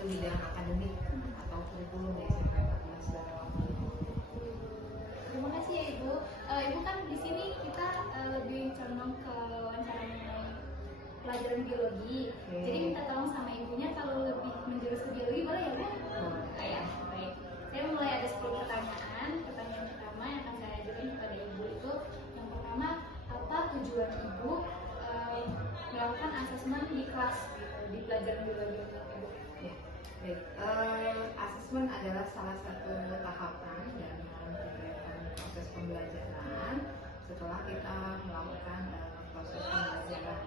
bidang akademik atau kurikulum di SMP 14 Darawang. Terima kasih ya Ibu. Ibu kan di sini kita lebih condong ke wawancara mengenai pelajaran biologi. Jadi minta tolong sama ibunya kalau lebih menjurus ke biologi boleh ya Bu? Ya, baik. Saya mulai ada 10 pertanyaan. Pertanyaan pertama yang akan saya ajukan kepada Ibu itu yang pertama, apa tujuan Ibu melakukan asesmen di kelas di pelajaran biologi untuk Ibu? Ya, baik. Asesmen adalah salah satu tahapan dalam kegiatan proses pembelajaran setelah kita melakukan proses pembelajaran.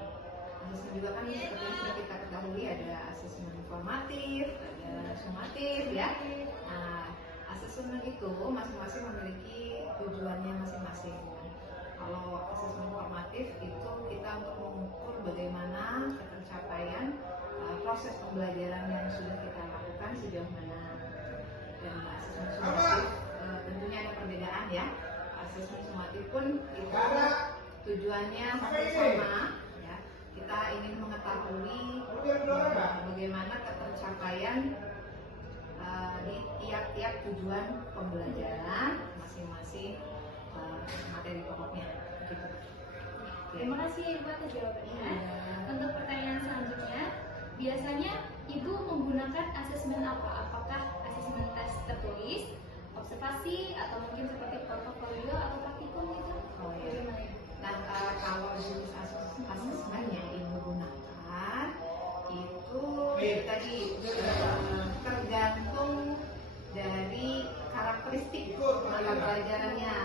Asesmen juga kan seperti yang sudah kita ketahui ada asesmen formatif, ada sumatif ya. Nah, asesmen itu masing-masing memiliki tujuannya masing-masing. Kalau asesmen formatif itu kita untuk mengukur bagaimana ketercapaian proses pembelajaran yang sudah kita lakukan sejauh mana. Dan asesmen sumatif tentunya ada perbedaan ya. Asesmen sumatif pun itu tujuannya sama ya. Kita ingin mengetahui bagaimana ketercapaian di tiap-tiap tujuan pembelajaran masing-masing materi pokoknya gitu. Terima kasih Ibu atas jawabannya. Untuk pertanyaan selanjutnya, biasanya Ibu menggunakan asesmen apa? Apakah asesmen tes tertulis, observasi, atau mungkin seperti portofolio atau praktikum gitu? Bagaimana Ibu? Nah, kalau jenis asesmen yang Ibu gunakan itu tadi tergantung dari karakteristik mata pelajarannya.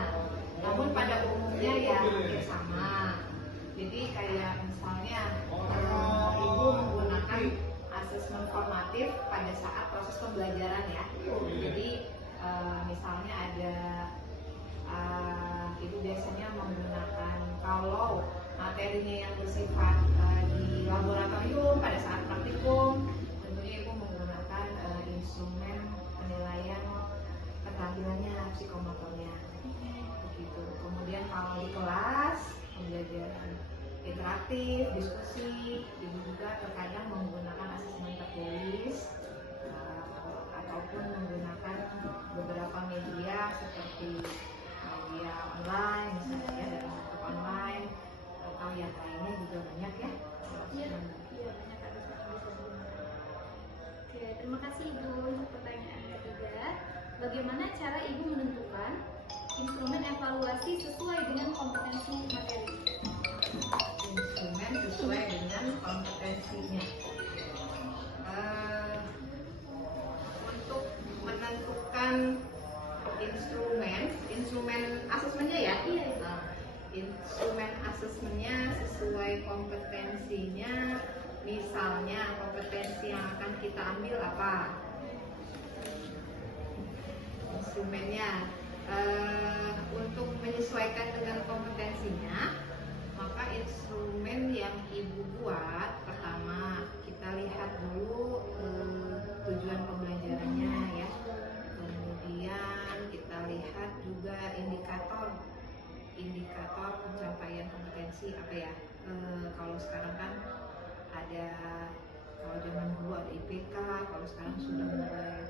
Namun pada umumnya ya hampir sama. Jadi kayak misalnya Ibu menggunakan asesmen formatif pada saat proses pembelajaran ya. Jadi misalnya ada Ibu biasanya menggunakan kalau materinya yang bersifat di laboratorium pada saat praktikum, tentunya Ibu menggunakan instrumen penilaian keterampilannya psikomotornya begitu. Kemudian kalau di kelas pembelajaran interaktif, diskusi, Ibu juga terkadang menggunakan asesmen tertulis ataupun menggunakan beberapa media seperti media online misalnya ya, dalam bentuk online atau yang lainnya juga banyak ya. Iya, banyak asesmen yang bisa digunakan. Oke, terima kasih Ibu. Untuk pertanyaan ketiga, bagaimana cara Ibu menentukan instrumen evaluasi sesuai dengan kompetensi materi? Instrumen sesuai dengan kompetensinya. Untuk menentukan instrumen asesmennya ya. Instrumen asesmennya sesuai kompetensinya. Misalnya kompetensi yang akan kita ambil apa? Instrumennya untuk menyesuaikan dengan kompetensinya, maka instrumen yang Ibu buat pertama kita lihat dulu tujuan pembelajarannya ya. Kemudian kita lihat juga indikator pencapaian kompetensi apa ya. Kalau sekarang kan ada, kalau zaman dulu ada IPK, kalau sekarang sudah mulai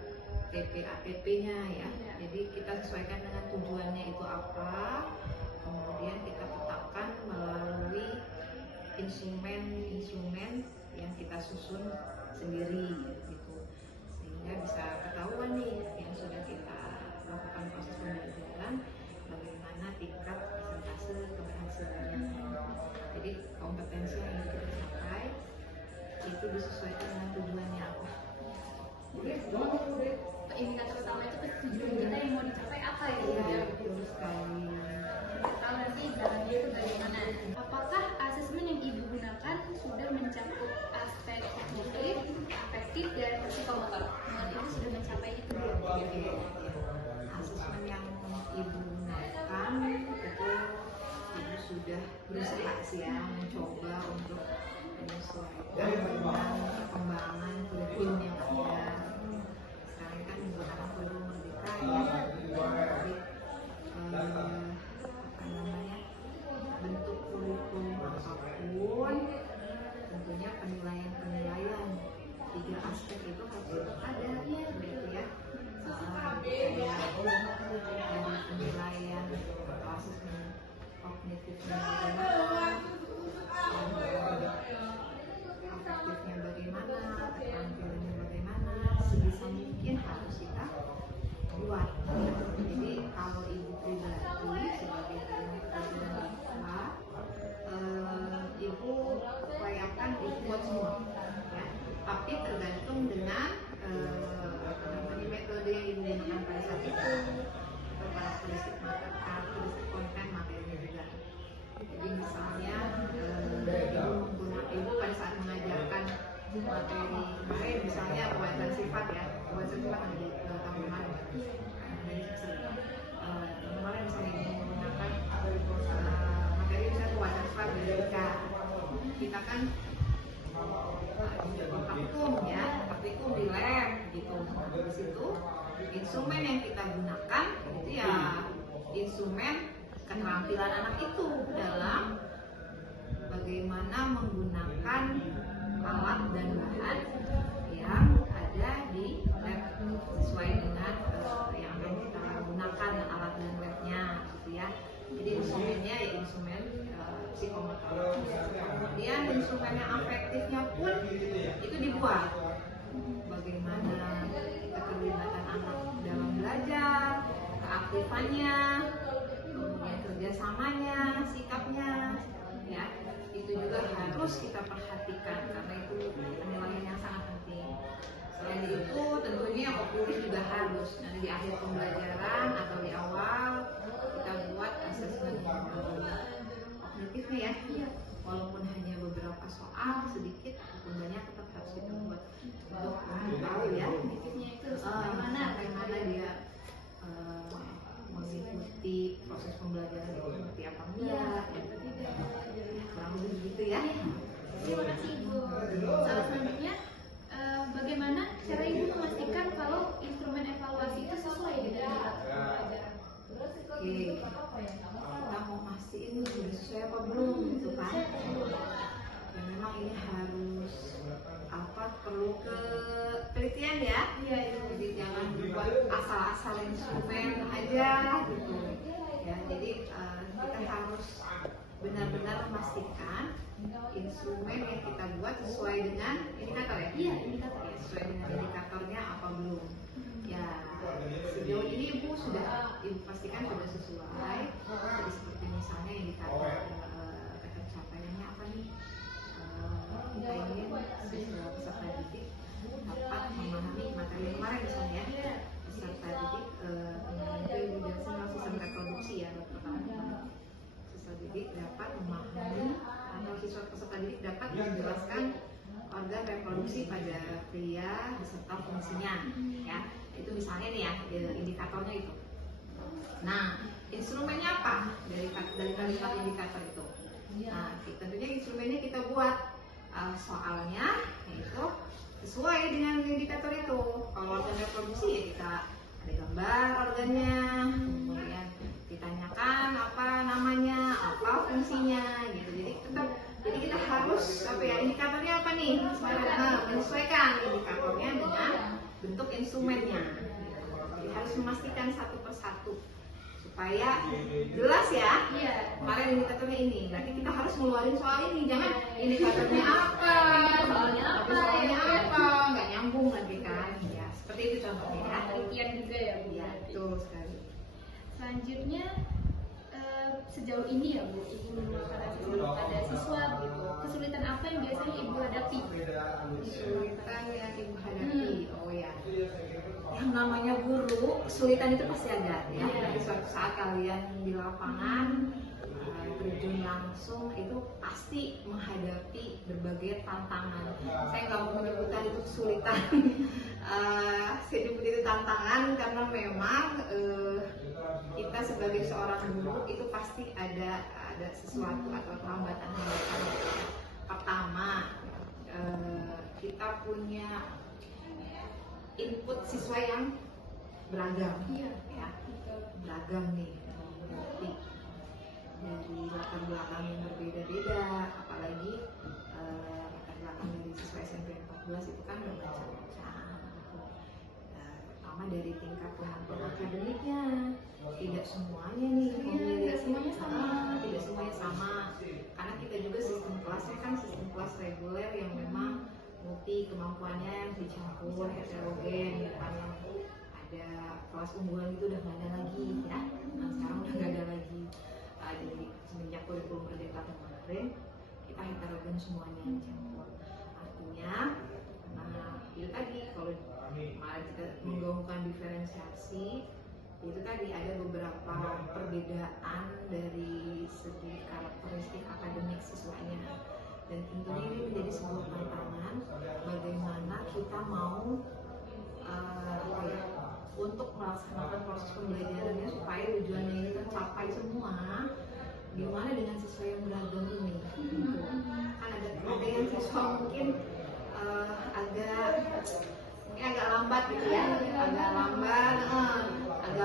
TP-ATP-nya ya. Jadi kita sesuaikan dengan tujuannya itu apa, kemudian kita tetapkan melalui instrumen yang kita susun sendiri gitu, sehingga bisa ketahuan nih yang sudah kita lakukan proses pembelajaran bagaimana tingkat persentase keberhasilannya. Jadi kompetensi yang ingin kita capai itu disesuaikan dengan tujuannya apa. Indikator utama itu tujuan kita yang mau dicapai apa ya? Iya, betul sekali. Tahu nanti jalannya itu bagaimana? Apakah asesmen yang Ibu gunakan sudah mencakup aspek kognitif, afektif, dan psikomotor? Menurut Ibu sudah mencapai itu belum? Asesmen yang Ibu gunakan itu Ibu sudah berusaha sih ya, mencoba untuk menyesuaikan dengan perkembangan kurikulum yang ada. Sekarang kan menggunakan kurikulum merdeka ya. Jadi bentuk kurikulum apapun tentunya penilaian 3 aspek itu harus tetap ada gitu ya. Dari penilaian atau asesmen kognitifnya bagaimana, afektifnya bagaimana, keterampilannya bagaimana, sebisa mungkin harus kita buat. Jadi kalau ibu pribadi sebagai metode siswa, ibu upayakan ibu buat semua, ya. Tapi tergantung dengan metode yang ibu gunakan pada saat itu, atau karakteristik konten materinya juga. Jadi misalnya ibu pada saat mengajarkan materi kemarin, misalnya kewajiban sifat ya, kewajiban sifat ada di tahun kemarin. Kemarin misalnya ibu menggunakan materi misalnya kewajiban sifat logika, kita kan praktikum ya, praktikum di lab gitu. Di situ instrumen yang kita gunakan itu ya instrumen keterampilan anak itu dalam bagaimana menggunakan alat dan bahan yang ada di lab sesuai dengan yang akan kita gunakan alat dan labnya gitu ya. Jadi instrumennya ya instrumen psikomotor. Kemudian instrumen yang afektifnya pun itu dibuat. Bagaimana keterlibatan anak dalam belajar, keaktifannya, kemudian kerjasamanya, sikapnya, ya itu juga harus kita perhatikan karena itu penilaian yang sangat penting. Selain itu tentunya okulis juga harus. Nanti di akhir pembelajaran atau di awal kita buat asesmen kognitifnya ya. Walaupun hanya beberapa soal sedikit ataupun banyak tetap harus kita buat untuk tahu ya kognitifnya itu sampai mana dia mengikuti proses pembelajaran itu seperti apa enggak ya. Kurang lebih begitu ya. Terima kasih Ibu. Soal selanjutnya, bagaimana cara Ibu memastikan kalau instrumen evaluasi itu sesuai dengan pembelajaran? Oke, kita mau mastiin sudah sesuai apa belum gitu kan? Dan memang ini harus perlu penelitian ya. Jadi jangan buat asal-asal instrumen aja gitu. Ya, jadi kita harus benar-benar memastikan instrumen yang kita buat sesuai dengan indikator ya. Iya, indikator ya. Sesuai dengan indikatornya apa belum? Ya, sejauh ini ibu pastikan sudah sesuai. Jadi seperti misalnya indikator ketercapaiannya apa nih? Kita ingin siswa peserta didik dapat memahami materi yang kemarin misalnya ya. Peserta didik itu bidang sistem reproduksi ya pertama. Siswa didik dapat memahami atau siswa peserta didik dapat menjelaskan organ reproduksi pada pria beserta fungsinya ya. Itu misalnya nih ya indikatornya itu. Nah, instrumennya apa dari kalimat indikator itu? Nah, tentunya instrumennya kita buat soalnya yaitu sesuai dengan indikator itu. Kalau organ reproduksi ya kita ada gambar organnya, kemudian ditanyakan apa namanya, apa fungsinya gitu. Jadi kita harus indikatornya apa nih? Menyesuaikan indikatornya dengan bentuk instrumennya. Jadi harus memastikan satu persatu supaya jelas ya. Kemarin indikatornya ini, nanti kita harus ngeluarin soal ini. Jangan indikatornya apa, soalnya apa, nggak nyambung lagi kan? Ya seperti itu contohnya ya. Penelitian juga ya Bu. Ya betul sekali. Selanjutnya sejauh ini ya Bu, Ibu melakukan asesmen pada siswa gitu. Kesulitan apa yang biasanya Ibu hadapi? Kesulitan yang ibu hadapi, oh ya. Yang namanya guru, kesulitan itu pasti ada ya. Jadi suatu saat kalian di lapangan terjun langsung itu pasti menghadapi berbagai tantangan. Saya nggak mau menyebutkan itu kesulitan. Saya nyebut itu tantangan karena memang kita sebagai seorang guru itu pasti ada sesuatu atau hambatan-hambatan. Pertama, kita punya input siswa yang beragam, ya, beragam nih, dari latar belakang yang berbeda-beda, apalagi latar belakang dari siswa SMP 14 itu kan bermacam. campur heterogen ya kan, yang ada kelas unggulan itu udah nggak ada lagi ya. Nah sekarang udah nggak ada lagi. Jadi semenjak kurikulum merdeka kemarin kita heterogen semuanya campur. Artinya itu tadi kalau malah kita menggaungkan diferensiasi, itu tadi ada beberapa perbedaan dari segi karakteristik akademik siswanya, dan tentunya ini menjadi sebuah tantangan bagaimana kita mau untuk melaksanakan proses pembelajarannya supaya tujuannya ini tercapai semua. Gimana dengan siswa yang beragam ini gitu. Kan ada yang siswa mungkin agak lambat gitu ya, agak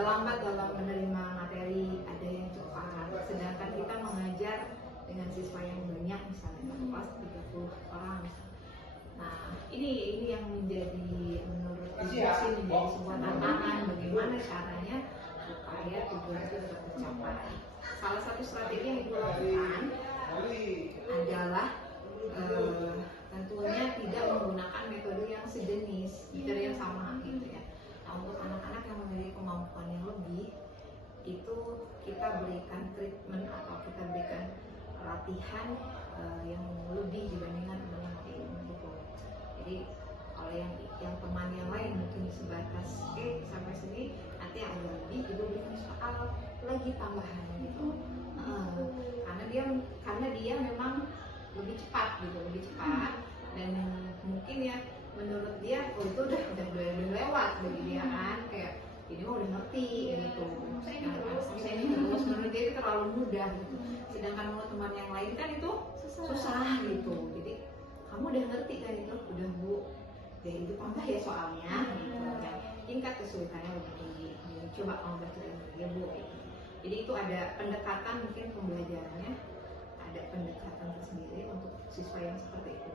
lambat dalam menerima materi, ada yang cepat. Sedangkan kita mengajar dengan siswa yang banyak, misalnya kelas 30 orang. Nah, ini yang menjadi menurut diskusi menjadi sebuah tantangan, bagaimana caranya supaya tujuan itu tetap tercapai. Salah satu strategi yang dilakukan adalah tentunya tidak menggunakan metode yang sejenis, metode yang sama gitu ya. Nah, untuk anak-anak yang memiliki kemampuan yang lebih, itu kita berikan treatment atau kita berikan latihan yang lebih dibandingkan teman yang lain gitu. Jadi kalau yang teman yang lain mungkin sebatas sampai sini, nanti yang lebih juga berikan soal lagi tambahan gitu. Karena dia memang lebih cepat gitu, dan mungkin ya menurut dia itu udah lewat bagi dia kan, kayak ini mah udah ngerti gitu. Ini menurut dia itu terlalu mudah gitu. Sedangkan menurut teman yang lain kan itu susah gitu. Jadi kamu udah ngerti kan itu, udah Bu, dan itu tambah ya soalnya gitu. Dan tingkat kesulitannya lebih tinggi. Coba kamu bacain ya Bu. Jadi itu ada pendekatan mungkin pembelajarannya, ada pendekatan tersendiri untuk siswa yang seperti itu.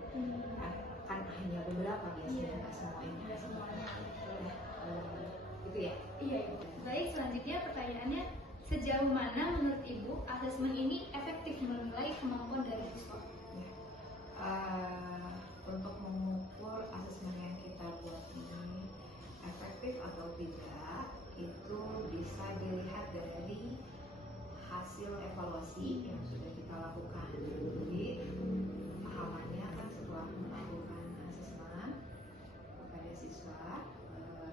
Kan hanya beberapa biasanya, nggak semuanya. Gitu ya. Iya. Baik, selanjutnya pertanyaannya, sejauh mana menurut Ibu asesmen ini efektif menilai kemampuan dari siswa? Untuk mengukur asesmen yang kita buat ini efektif atau tidak, itu bisa dilihat dari hasil evaluasi yang sudah kita lakukan. Jadi pahamannya kan setelah melakukan asesmen kepada siswa,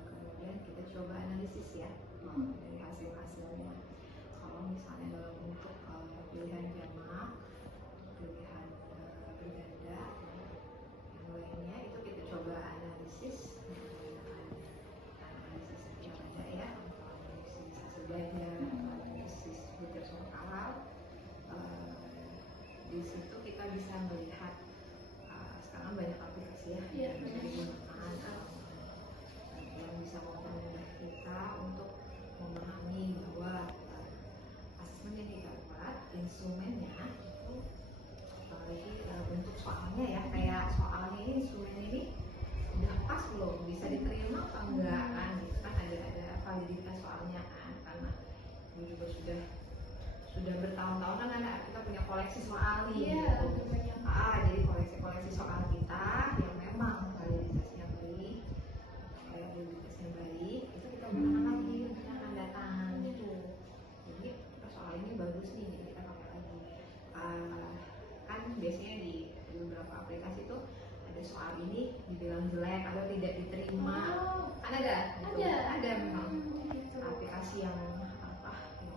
kemudian kita coba analisis ya dari hasil-hasilnya. Kalau misalnya dalam bentuk pilihan jamak, pilihan berganda, yang lainnya itu kita coba analisis menggunakan analisis berganda ya, analisis hasil belajar, analisis butir soal. Di situ kita bisa melihat sekarang banyak aplikasi ya yang bisa digunakan, yang bisa mempermudah kita untuk memahami bahwa asesmen yang kita buat, instrumennya itu apalagi bentuk soalnya ya, kayak soalnya ini, instrumen ini udah pas belum, bisa diterima apa enggak kan, gitu kan ada validitas soalnya kan, karena ini juga sudah bertahun-tahun kan kita punya koleksi soal nih gitu. Jadi koleksi soal kita yang memang validitasnya baik, itu kita gunakan lagi untuk akan datang gitu. Jadi soal ini bagus nih, jadi kita pakai lagi. Kan biasanya di beberapa aplikasi itu ada soal ini dibilang jelek atau tidak diterima, kan ada gitu. Ada memang aplikasi yang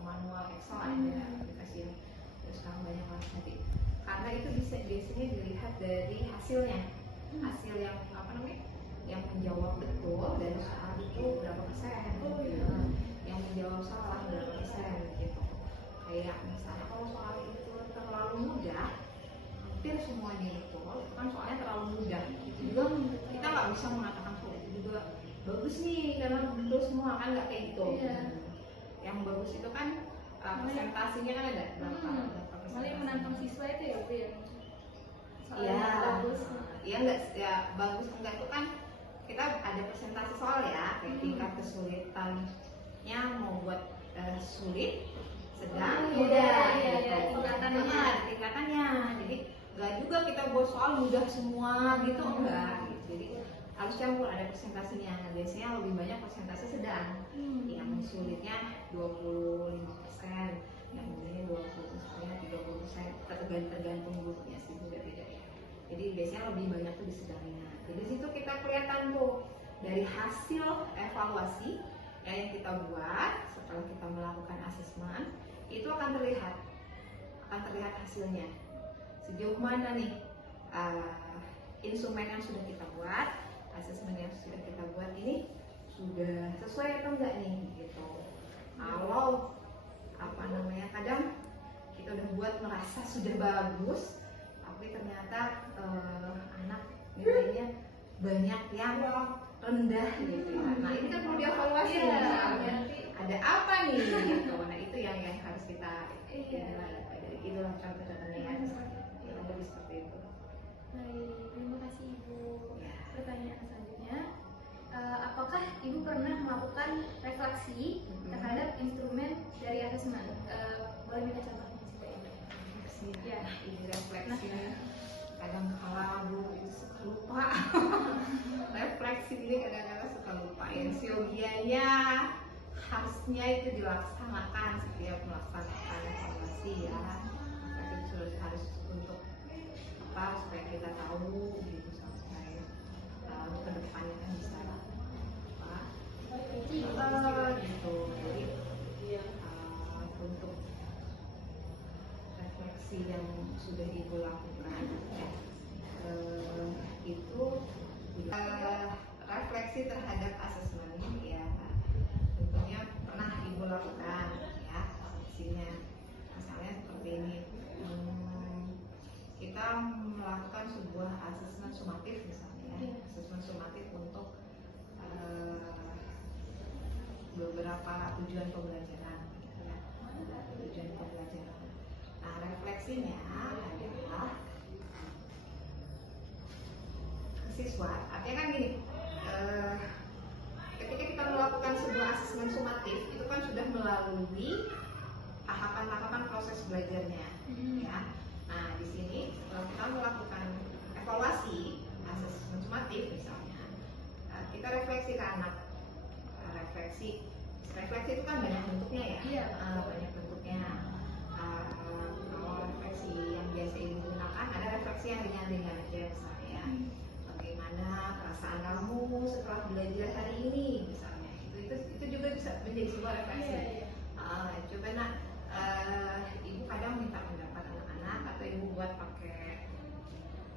manual Excel, ada aplikasi yang sekarang banyak lah nanti. Karena itu biasanya dilihat dari hasilnya, hasil yang yang menjawab betul dari soal itu berapa persen, yang menjawab salah berapa persen gitu. Kayak misalnya kalau soal itu terlalu mudah, hampir semuanya itu kan soalnya terlalu mudah, itu juga kita nggak bisa mengatakan soal itu juga bagus nih karena betul semua, kan nggak kayak gitu. Yang bagus itu kan presentasinya kan ada berapa persen. Malah yang menantang siswa itu ya Bu ya. Iya, bagus. Iya enggak ya, bagus enggak itu kan kita ada presentasi soal ya, kayak tingkat kesulitannya mau buat sulit, sedang, mudah. Tingkatannya. Jadi enggak juga kita buat soal mudah semua gitu, enggak. Jadi harus campur, ada presentasinya. Nah, biasanya lebih banyak presentasi sedang, yang sulitnya 25%, yang ini 20%, 30%, tergantung gurunya sih, beda-beda ya. Jadi biasanya lebih banyak tuh di sedangnya. Jadi situ kita kelihatan tuh dari hasil evaluasi yang kita buat setelah kita melakukan asesmen, itu akan terlihat hasilnya sejauh mana nih instrumen yang sudah kita buat, asesmen yang sudah kita buat ini sudah sesuai atau enggak nih gitu. Kalau kadang kita udah buat merasa sudah bagus, tapi ternyata anak nilainya banyak yang rendah gitu ya. Nah ini kan perlu dievaluasi misalnya ada apa nih gitu. Nah itu yang harus kita itulah contoh-contohnya ya. Lebih seperti itu. Baik, terima kasih Ibu. Ya. Pertanyaan selanjutnya, apakah Ibu pernah melakukan refleksi terhadap instrumen dari asesmen? Boleh minta contohnya juga Ibu? Refleksi. Ya. Ini refleksinya kadang kala Bu suka lupa. Refleksi ini kadang-kadang suka lupa. Siogianya harusnya itu dilaksanakan setiap melaksanakan evaluasi ya. Refleksi harus untuk supaya kita tahu gitu sampai ke depannya kan bisa gitu. Jadi untuk refleksi yang sudah Ibu lakukan itu refleksi terhadap asesmen ya, tentunya pernah Ibu lakukan ya refleksinya. Misalnya seperti ini, kita melakukan sebuah asesmen sumatif misalnya, asesmen sumatif untuk beberapa tujuan pembelajaran gitu ya. Tujuan pembelajaran. Nah refleksinya adalah siswa, artinya kan gini, ketika kita melakukan sebuah asesmen sumatif itu kan sudah melalui tahapan-tahapan proses belajarnya ya. Nah di sini setelah kita melakukan evaluasi asesmen sumatif misalnya, kita refleksi ke anak. Refleksi itu kan banyak bentuknya ya. Iya. Banyak bentuknya. Kalau refleksi yang biasa Ibu gunakan, ada refleksi yang ringan-ringan aja misalnya. Bagaimana perasaan kamu setelah belajar hari ini misalnya. Itu juga bisa menjadi sebuah refleksi. Coba nak, Ibu kadang minta pendapat anak-anak atau Ibu buat pakai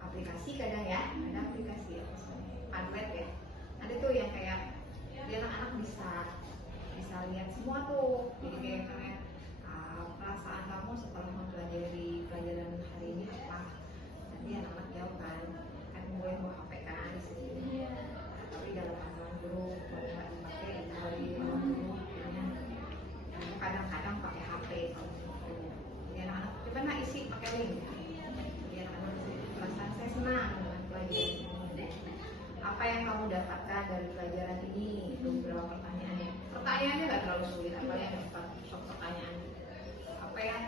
aplikasi kadang ya. Ada aplikasi apa sih? Padlet ya. Ada tuh yang kayak biar anak-anak bisa lihat semua tuh. Jadi kayak perasaan kamu setelah mempelajari pelajaran hari ini apa? Nanti anak-anak jawab kan boleh mau HP kan di sini. Tapi dalam aturan guru kalau nggak dipakai dari guru kadang-kadang pakai HP. Jadi anak-anak coba nak isi pakai link. Biar anak-anak perasaan saya senang dengan pelajaran ini. Apa yang kamu dapatkan dari pelajaran ini? Itu beberapa pertanyaannya. Pertanyaannya nggak terlalu sulit, apa yang dapat pertanyaan? Apa yang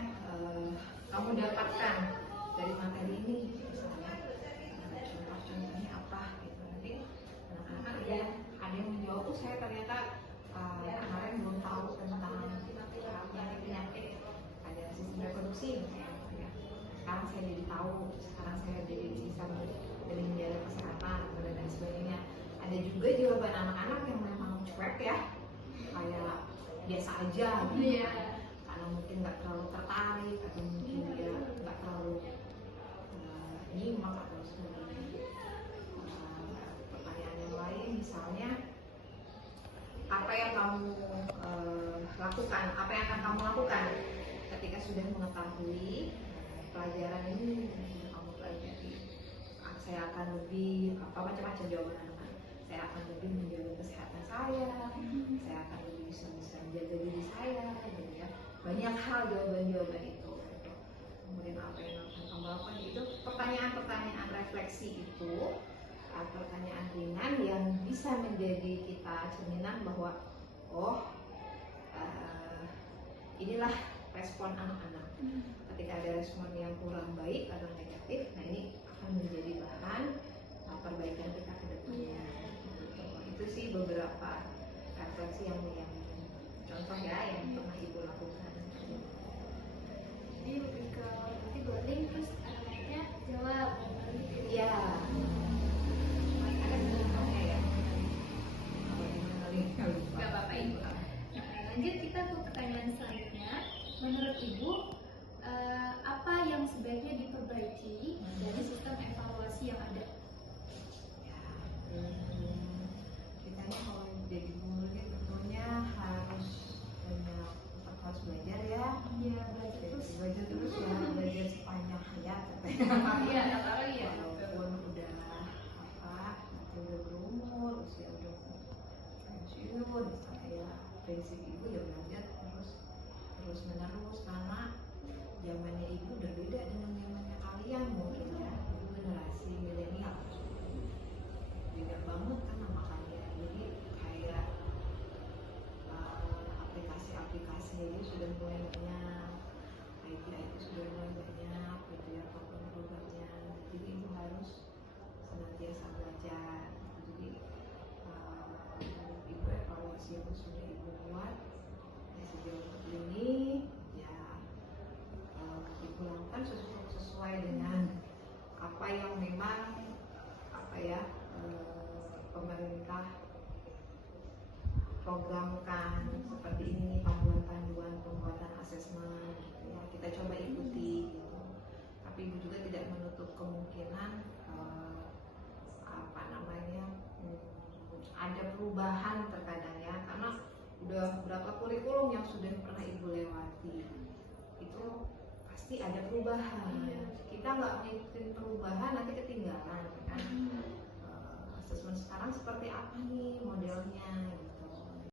kamu dapatkan dari materi ini? Misalnya, contoh-contohnya apa? Gitu. Nanti anak-anak ada yang menjawab tuh saya ternyata kemarin belum tahu tentang penyakit ada sistem reproduksi misalnya. Sekarang saya jadi tahu, sekarang saya jadi bisa menjaga kesehatan dan sebagainya. Ada juga jawaban anak-anak yang memang cuek ya, kayak biasa aja gitu. Karena mungkin nggak terlalu tertarik atau mungkin dia nggak terlalu nyimak atau sebagainya. Pertanyaan yang lain misalnya, apa yang kamu lakukan, apa yang akan kamu lakukan ketika sudah mengetahui pelajaran ini yang sudah kamu pelajari? Saya akan lebih macam-macam jawaban anak-anak. Saya akan lebih menjaga kesehatan saya akan lebih bisa menjaga diri saya, gitu ya. Banyak hal jawaban-jawaban itu. Kemudian apa yang akan kamu lakukan? Itu pertanyaan-pertanyaan refleksi itu, pertanyaan ringan yang bisa menjadi kita cerminan bahwa inilah respon anak-anak. Ketika ada respon yang kurang baik atau negatif, nah ini akan menjadi bahan perbaikan kita ke depannya. beberapa refleksi yang contoh ya yang pernah ibu lakukan. Jadi lebih ke berarti boarding terus anak-anaknya jawab gitu. Iya. Ada contohnya ya. Gak apa-apa ibu. Lanjut kita ke pertanyaan selanjutnya. Menurut ibu apa yang sebaiknya diperbaiki dari sistem evaluasi yang ada? Ya, kita nih kalau jadi guru ini tentunya harus banyak tetap harus belajar ya. Iya, belajar terus. Belajar terus ya, belajar sepanjang hayat. Iya, apalagi ya. Walaupun udah udah berumur, usia udah pensiun, misalnya ya prinsip ibu ya belajar terus menerus karena zamannya ibu udah beda dengan zamannya kalian mungkin ya. Ibu generasi milenial beda banget kan sama kalian. Jadi kayak aplikasi-aplikasi ini sudah mulai banyak, IT sudah mulai banyak gitu ya, program-programnya. Jadi ibu harus senantiasa belajar. Jadi ibu evaluasi yang sudah ibu buat sejauh ini ya ibu lakukan sesuai dengan apa yang memang pemerintah programkan, seperti ini panduan-panduan pembuatan asesmen gitu ya, kita coba ikuti gitu. Tapi ibu juga tidak menutup kemungkinan ada perubahan terkadang ya, karena udah berapa kurikulum yang sudah pernah ibu lewati itu pasti ada perubahan. Kita nggak ngikutin perubahan nanti ketinggalan kan. Asesmen sekarang seperti apa nih